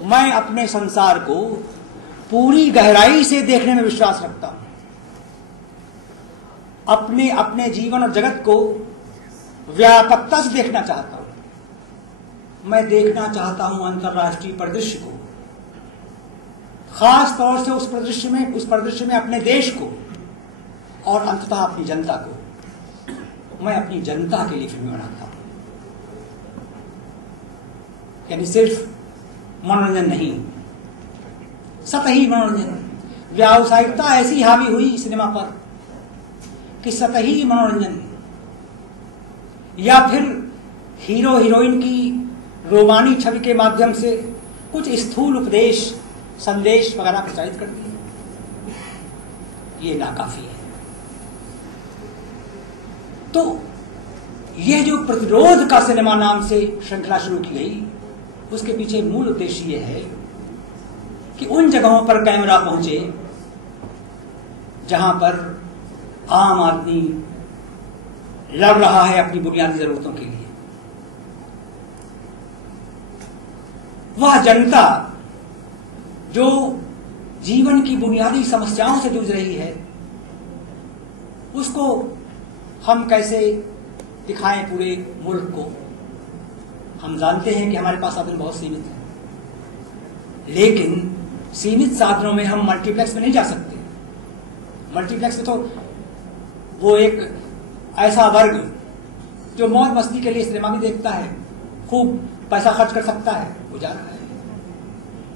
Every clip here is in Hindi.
मैं अपने संसार को पूरी गहराई से देखने में विश्वास रखता हूं। अपने अपने जीवन और जगत को व्यापकता से देखना चाहता हूं। मैं देखना चाहता हूं अंतर्राष्ट्रीय परिदृश्य को, खास तौर से उस परिदृश्य में अपने देश को और अंततः अपनी जनता को। मैं अपनी जनता के लिए फिल्में बनाता हूं, यानी सिर्फ मनोरंजन नहीं, सतही मनोरंजन। व्यावसायिकता ऐसी हावी हुई सिनेमा पर कि सतही मनोरंजन या फिर हीरो हीरोइन की रोमानी छवि के माध्यम से कुछ स्थूल उपदेश संदेश वगैरह प्रचारित कर दिए, ये नाकाफी है। तो यह जो प्रतिरोध का सिनेमा नाम से श्रृंखला शुरू की गई, उसके पीछे मूल उद्देश्य यह है कि उन जगहों पर कैमरा पहुंचे जहां पर आम आदमी लड़ रहा है अपनी बुनियादी जरूरतों के लिए। वह जनता जो जीवन की बुनियादी समस्याओं से जूझ रही है, उसको हम कैसे दिखाएं पूरे मुल्क को। हम जानते हैं कि हमारे पास साधन बहुत सीमित हैं, लेकिन सीमित साधनों में हम मल्टीप्लेक्स में नहीं जा सकते। मल्टीप्लेक्स में तो वो एक ऐसा वर्ग जो मौज मस्ती के लिए सिनेमा भी देखता है, खूब पैसा खर्च कर सकता है, वो जा रहा है।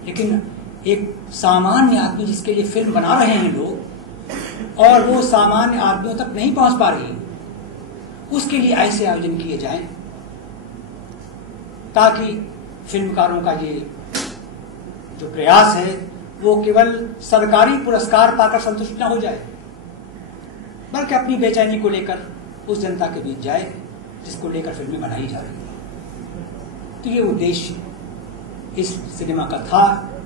लेकिन एक सामान्य आदमी जिसके लिए फिल्म बना रहे हैं लोग, और वो सामान्य आदमियों तक नहीं पहुंच पा रही, उसके लिए ऐसे आयोजन किए जाएं ताकि फिल्मकारों का ये जो प्रयास है वो केवल सरकारी पुरस्कार पाकर संतुष्ट न हो जाए, बल्कि अपनी बेचैनी को लेकर उस जनता के बीच जाए जिसको लेकर फिल्में बनाई जा रही है। तो ये उद्देश्य इस सिनेमा का था,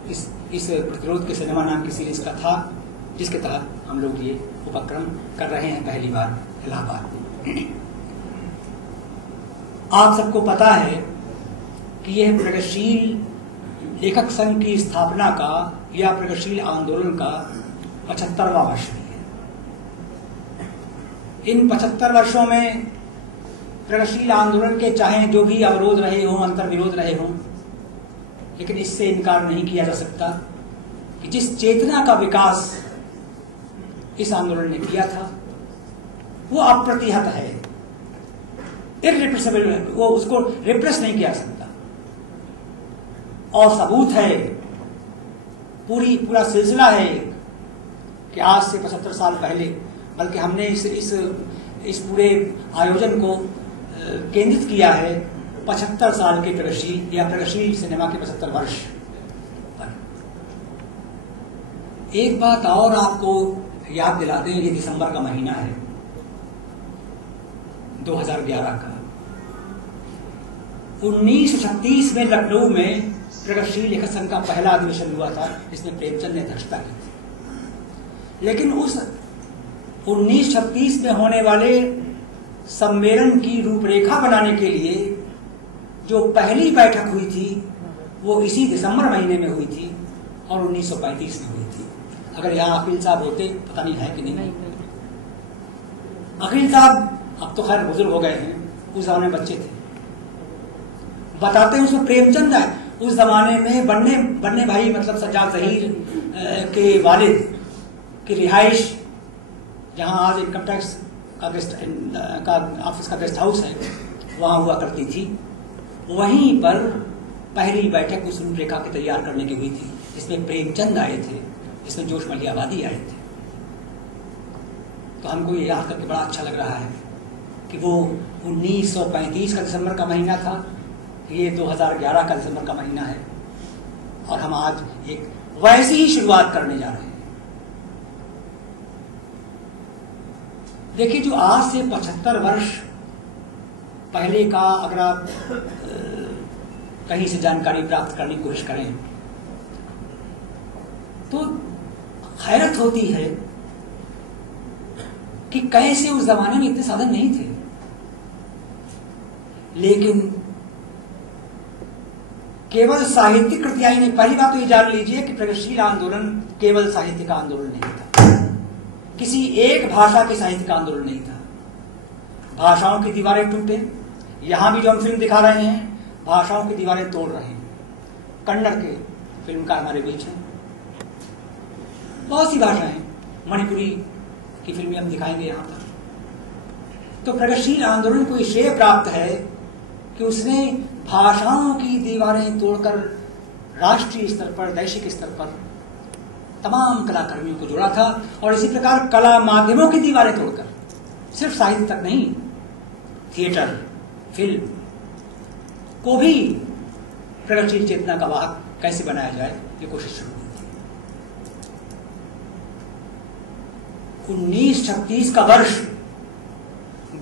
इस प्रतिरोध के सिनेमा नाम की सीरीज का था, जिसके तहत हम लोग ये उपक्रम कर रहे हैं पहली बार इलाहाबाद में। आप सबको पता है कि यह प्रगतिशील लेखक संघ की स्थापना का या प्रगतिशील आंदोलन का 75वां वर्ष भी है। इन 75 वर्षों में प्रगतिशील आंदोलन के चाहे जो भी अवरोध रहे हों, अंतर्विरोध रहे हों, लेकिन इससे इनकार नहीं किया जा सकता कि जिस चेतना का विकास इस आंदोलन ने किया था वो अप्रतिहत है, इररिप्रेसिबल, वो उसको रिप्रेस नहीं किया सकता। और सबूत है, पूरा सिलसिला है कि आज से 75 साल पहले, बल्कि हमने इस पूरे आयोजन को केंद्रित किया है 75 साल के प्रगतिशील या प्रगतिशील सिनेमा के 75 वर्ष पर। एक बात और आपको याद दिला दें, ये दिसंबर का महीना है 2011 का। 1936 में लखनऊ में प्रगतिशील लेखक संघ का पहला अधिवेशन हुआ था, जिसमें प्रेमचंद ने अध्यक्षता की थी। लेकिन उस 1936 में होने वाले सम्मेलन की रूपरेखा बनाने के लिए जो पहली बैठक हुई थी वो इसी दिसंबर महीने में हुई थी और 1935 में हुई थी। अगर यहाँ अकील साहब होते, पता नहीं है कि नहीं। अकील साहब अब तो खैर बुजुर्ग हो गए हैं, उस जमाने में बच्चे थे। बताते हैं उसमें प्रेमचंद है, उस जमाने में बन्ने भाई मतलब सज्जाद ज़हीर के वालिद की रिहाइश, जहां आज इनकम टैक्स का ऑफिस का गेस्ट हाउस है, वहां हुआ करती थी। वहीं पर पहली बैठक उस रूपरेखा की तैयार करने की हुई थी, जिसमें प्रेमचंद आए थे, जिसमें जोश मलियाबादी आए थे। तो हमको ये याद करके बड़ा अच्छा लग रहा है कि वो 1935 का दिसंबर का महीना था, ये 2011 का दिसंबर का महीना है, और हम आज एक वैसी ही शुरुआत करने जा रहे हैं। देखिए, जो आज से 75 वर्ष पहले का अगर आप कहीं से जानकारी प्राप्त करने की कोशिश करें तो हैरत होती है कि कैसे उस जमाने में इतने साधन नहीं थे, केवल साहित्यिक कृतियां ही नहीं, पहली बात तो ये जान लीजिए कि प्रगतिशील आंदोलन केवल साहित्य का आंदोलन नहीं था, किसी एक भाषा के साहित्य का आंदोलन नहीं था। भाषाओं की दीवारें टूटे, यहां भी जो हम फिल्म दिखा रहे हैं भाषाओं की दीवारें तोड़ रहे हैं। कन्नड़ के फिल्मकार हमारे बीच हैं, बहुत सी भाषाएं, मणिपुरी की फिल्में हम दिखाएंगे यहां पर। तो प्रगतिशील आंदोलन को श्रेय प्राप्त है कि उसने भाषाओं की दीवारें तोड़कर राष्ट्रीय स्तर पर, वैश्विक स्तर पर तमाम कलाकर्मियों को जोड़ा था। और इसी प्रकार कला माध्यमों की दीवारें तोड़कर, सिर्फ साहित्य तक नहीं, थिएटर, फिल्म को भी प्रगतिशील चेतना का वाहक कैसे बनाया जाए, ये कोशिश शुरू हुई थी। 1936 का वर्ष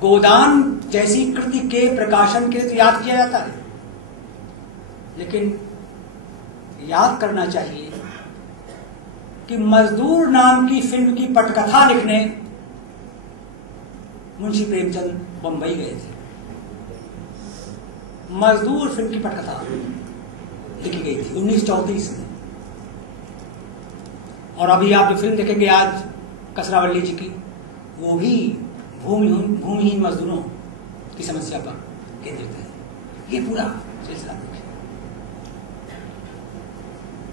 गोदान जैसी कृति के प्रकाशन के लिए तो याद किया जाता है, लेकिन याद करना चाहिए कि मजदूर नाम की फिल्म की पटकथा लिखने मुंशी प्रेमचंद बंबई गए थे। मजदूर फिल्म की पटकथा लिखी गई थी 1934 में। और अभी आप जो फिल्म देखेंगे आज कसरावल्ली जी की, वो भी भूमिहीन मजदूरों की समस्या पर केंद्रित है। ये पूरा सिलसिला देखिए।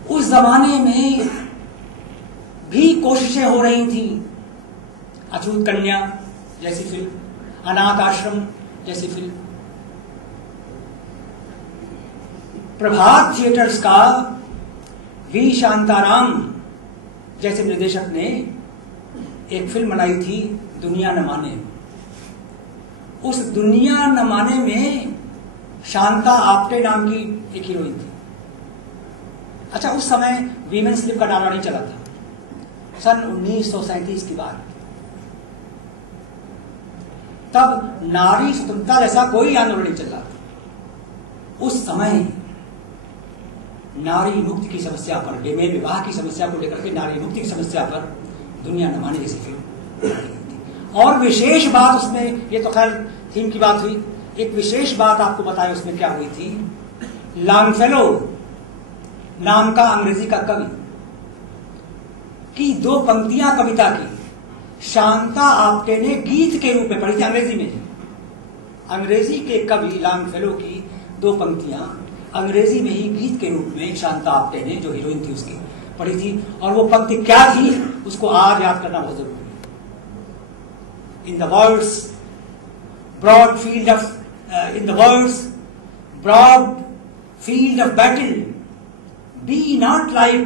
उस जमाने में भी कोशिशें हो रही थी, अछूत कन्या जैसी फिल्म, अनाथ आश्रम जैसी फिल्म। प्रभात थिएटर्स का वी शांताराम जैसे निर्देशक ने एक फिल्म बनाई थी, दुनिया न माने। उस दुनिया न माने में शांता आप्टे नाम की एक हीरोइन थी। अच्छा, उस समय वीमेन स्लिप का नारा नहीं चला था, सन 1937 की बात। तब नारी स्वतंत्रता जैसा कोई आंदोलन नहीं चल रहा था। उस समय नारी मुक्ति की समस्या पर, बेमेल विवाह की समस्या को लेकर के नारी मुक्ति की समस्या पर दुनिया न माने जैसी फिल्म। और विशेष बात उसमें, ये तो खैर थीम की बात हुई, एक विशेष बात आपको बताएं उसमें क्या हुई थी। लॉन्गफेलो नाम का अंग्रेजी का कवि की 2 पंक्तियां कविता की शांता आप्टे ने गीत के रूप में पढ़ी थी, अंग्रेजी में। अंग्रेजी के कवि लॉन्गफेलो की 2 पंक्तियां अंग्रेजी में ही गीत के रूप में शांता आप्टे ने, जो हीरोइन थी उसकी, पढ़ी थी। और वो पंक्ति क्या थी उसको आज याद करना बहुत जरूरी है। In the words broad field of battle, be not like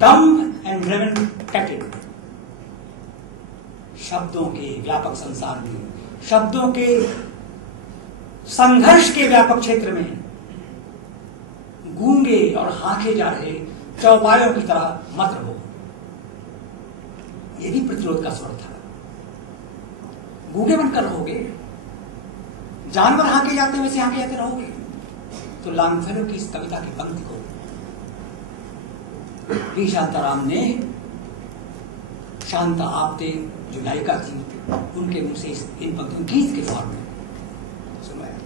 dumb and driven cattle. शब्दों के व्यापक संसार में, शब्दों के संघर्ष के व्यापक क्षेत्र में गूंगे और हाँके जा रहे चौपायों की तरह मत रहो। यह भी प्रतिरोध का स्वर था। गूंगे बनकर रहोगे, जानवर हाँके जाते हैं वैसे हाँके जाते रहोगे। तो लॉन्गफेलो की इस कविता की पंक्ति को वी शांताराम ने, शांता आप्टे जो नायिका थी, उनके मुंह से इन पंक्तियों गीत के फॉर्म में सुनाया।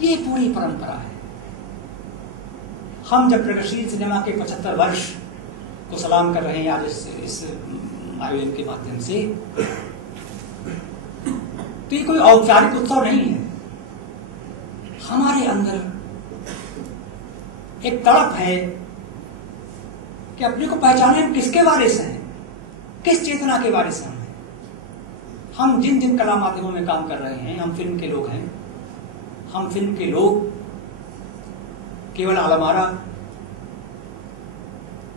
ये पूरी परंपरा है। हम जब प्रगतिशील सिनेमा के 75 वर्ष को सलाम कर रहे हैं आज इस आयोजन के माध्यम से, तो ये कोई औपचारिक उत्सव नहीं है। हमारे अंदर एक तड़प है कि अपने को पहचाने हम किसके वारिस हैं, किस चेतना के वारिस हैं। हम जिन जिन कला माध्यमों में काम कर रहे हैं, हम फिल्म के लोग हैं। हम फिल्म के लोग केवल आलमारा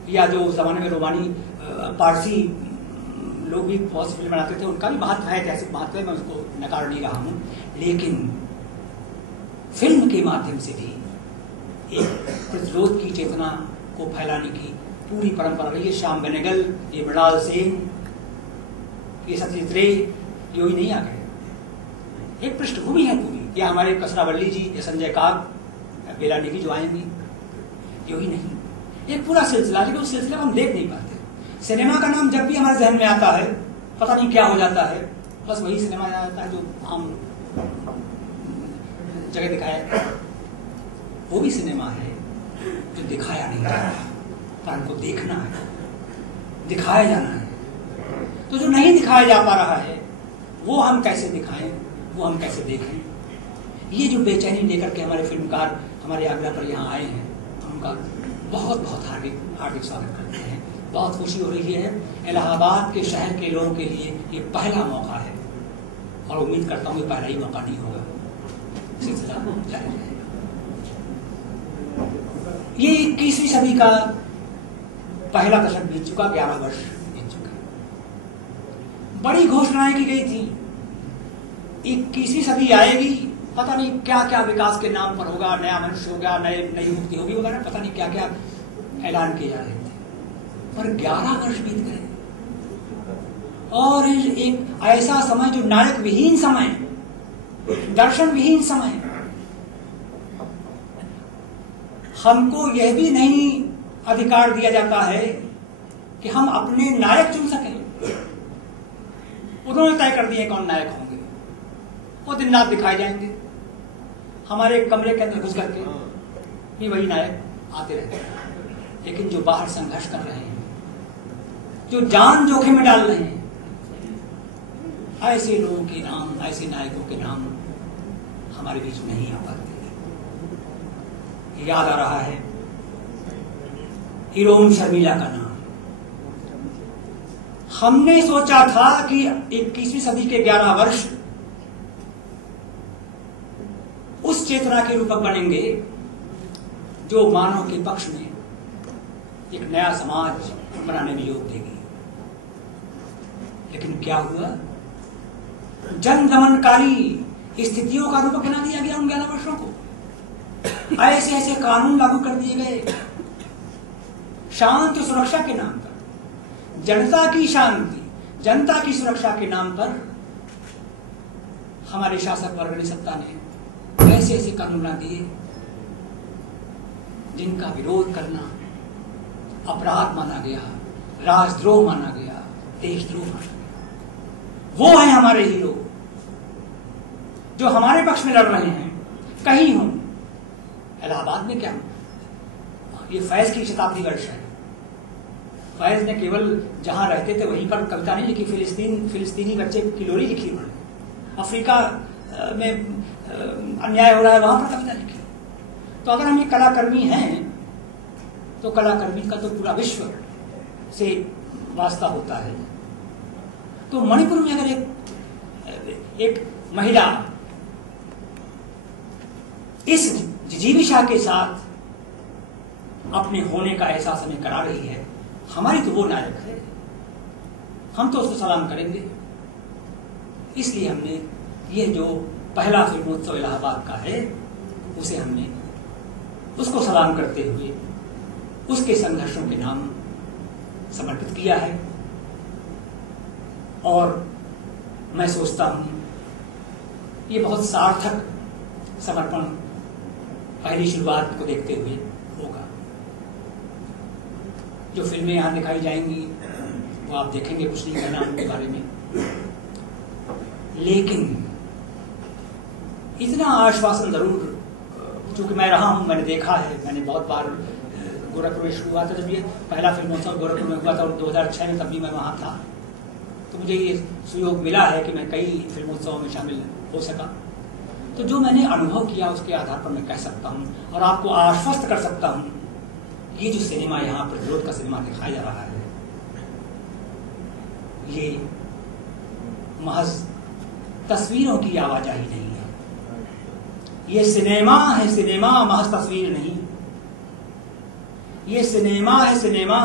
या जो उस जमाने में रोमानी पारसी लोग भी बहुत सी फिल्म बनाते थे, उनका भी महत्व है, ऐतिहासिक महत्व है, मैं उसको नकार नहीं रहा हूं। लेकिन फिल्म के माध्यम से भी एक प्रतिरोध की चेतना को फैलाने की पूरी परंपरा रही है। श्याम बेनेगल, ये मृणाल सेन, ये सत्यजीत रे, यो ही नहीं आ गए। एक पृष्ठभूमि है पूरी। या हमारे कसरावल्ली जी, या संजय काग, बेला नेगी जो आएंगी, यो ही नहीं, एक पूरा सिलसिला। लेकिन उस सिलसिले को हम देख नहीं पाते। सिनेमा का नाम जब भी हमारे जहन में आता है, पता नहीं क्या हो जाता है, बस वही सिनेमा आता है जो आम जगह दिखाया। वो भी सिनेमा है जो दिखाया नहीं जाता, पर हमको देखना है, दिखाया जाना है। तो जो नहीं दिखाया जा पा रहा है वो हम कैसे दिखाएं, वो हम कैसे देखें। ये जो बेचैनी लेकर के हमारे फिल्मकार हमारे आग्रह पर यहाँ आए हैं, उनका बहुत बहुत हार्दिक स्वागत करते हैं। बहुत खुशी हो रही है। इलाहाबाद के शहर के लोगों के लिए ये पहला मौका है और उम्मीद करता हूँ ये पहला ही मौका नहीं होगा, सिलसिला जारी रहेगा। ये 21वीं सदी का पहला दशक बीत चुका, 11 वर्ष बीत चुके। बड़ी घोषणाएं की गई थी, 21वीं सदी आएगी, पता नहीं क्या क्या विकास के नाम पर होगा, नया मनुष्य होगा, नई मुक्ति होगी वगैरह, पता नहीं क्या क्या ऐलान किए जा रहे थे। पर 11 वर्ष बीत गए और एक ऐसा समय जो नायक विहीन समय, दर्शन विहीन समय, हमको यह भी नहीं अधिकार दिया जाता है कि हम अपने नायक चुन सकें। उन्होंने तय कर दिए कौन नायक होंगे, वो दिन रात दिखाए जाएंगे हमारे कमरे के अंदर घुस करके, भी वही नायक आते रहते हैं। लेकिन जो बाहर संघर्ष कर रहे हैं, जो जान जोखिम में डाल रहे हैं, ऐसे लोगों के नाम, ऐसे नायकों के नाम हमारे बीच नहीं आ पाते। याद आ रहा है हीरोइन शर्मिला का नाम। हमने सोचा था कि 21वीं सदी के 11 वर्ष उस चेतना के रूपक बनेंगे जो मानव के पक्ष में एक नया समाज बनाने में योग देगी। लेकिन क्या हुआ, जन दमनकारी स्थितियों का रूपक बना दिया गया उन 11 वर्षों को। ऐसे ऐसे कानून लागू कर दिए गए शांति सुरक्षा के नाम पर, जनता की शांति, जनता की सुरक्षा के नाम पर हमारे शासक वर्ग ने, सत्ता ने ऐसे ऐसे कानून बना दिए जिनका विरोध करना अपराध माना गया, राजद्रोह माना गया, देशद्रोह माना गया। वो है हमारे हीरो जो हमारे पक्ष में लड़ रहे हैं, कहीं हों। इलाहाबाद में क्या, ये फैज की शताब्दी वर्ष है। फैज ने केवल जहां रहते थे वहीं पर कविता नहीं लिखी, फिलिस्तीनी बच्चे की लोरी लिखी उन्होंने, अफ्रीका में अन्याय हो रहा है वहां पर कविता लिखी। तो अगर हम ये कलाकर्मी हैं तो कलाकर्मी का तो पूरा विश्व से वास्ता होता है। तो मणिपुर में अगर एक महिला इस जिजीविषा के साथ अपने होने का एहसास हमें करा रही है, हमारी तो वो नायक है, हम तो उसको सलाम करेंगे। इसलिए हमने ये जो पहला फिल्मोत्सव इलाहाबाद का है उसे हमने उसको सलाम करते हुए उसके संघर्षों के नाम समर्पित किया है। और मैं सोचता हूं ये बहुत सार्थक समर्पण पहली शुरुआत को देखते हुए होगा। जो फिल्में यहां दिखाई जाएंगी वो आप देखेंगे, कुछ नहीं कहना उनके बारे में, लेकिन इतना आश्वासन जरूर, चूंकि मैं रहा हूं, मैंने देखा है, मैंने बहुत बार गोरखपुर में शुरू हुआ था, जब ये पहला फिल्मोत्सव गोरखपुर में हुआ था और 2006 में तब भी मैं वहां था, तो मुझे ये सुयोग मिला है कि मैं कई फिल्मोत्सवों में शामिल हो सका। तो जो मैंने अनुभव किया उसके आधार पर मैं कह सकता हूं और आपको आश्वस्त कर सकता हूं, ये जो सिनेमा यहाँ प्रतिरोध का सिनेमा दिखाया जा रहा है, ये महज तस्वीरों की आवाजाही नहीं है, ये सिनेमा है, सिनेमा महज तस्वीर नहीं। ये सिनेमा है, सिनेमा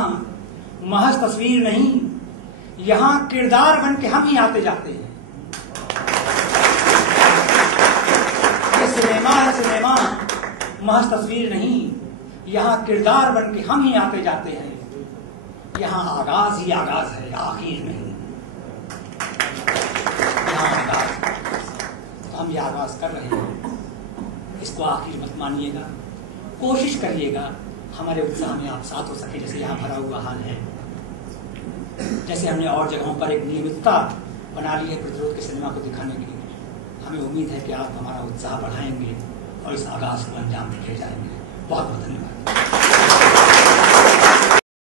महज तस्वीर नहीं। यहां किरदार बन के हम ही आते जाते हैं। ये सिनेमा है, सिनेमा महज तस्वीर नहीं। यहां किरदार बन के हम ही आते जाते हैं। यहां आगाज ही आगाज है, आखिर नहीं। यहां आगाज, तो हम ये आगाज कर रहे हैं, इसको आखिर मत मानिएगा। कोशिश करिएगा हमारे उत्साह में आप साथ हो सके, जैसे यहाँ भरा हुआ हाल है, जैसे हमने और जगहों पर एक नियमितता बना ली है प्रतिरोध के सिनेमा को दिखाने के लिए। हमें उम्मीद है कि आप हमारा उत्साह बढ़ाएंगे और इस आगाज को अंजाम देके जाएंगे। बहुत बहुत धन्यवाद।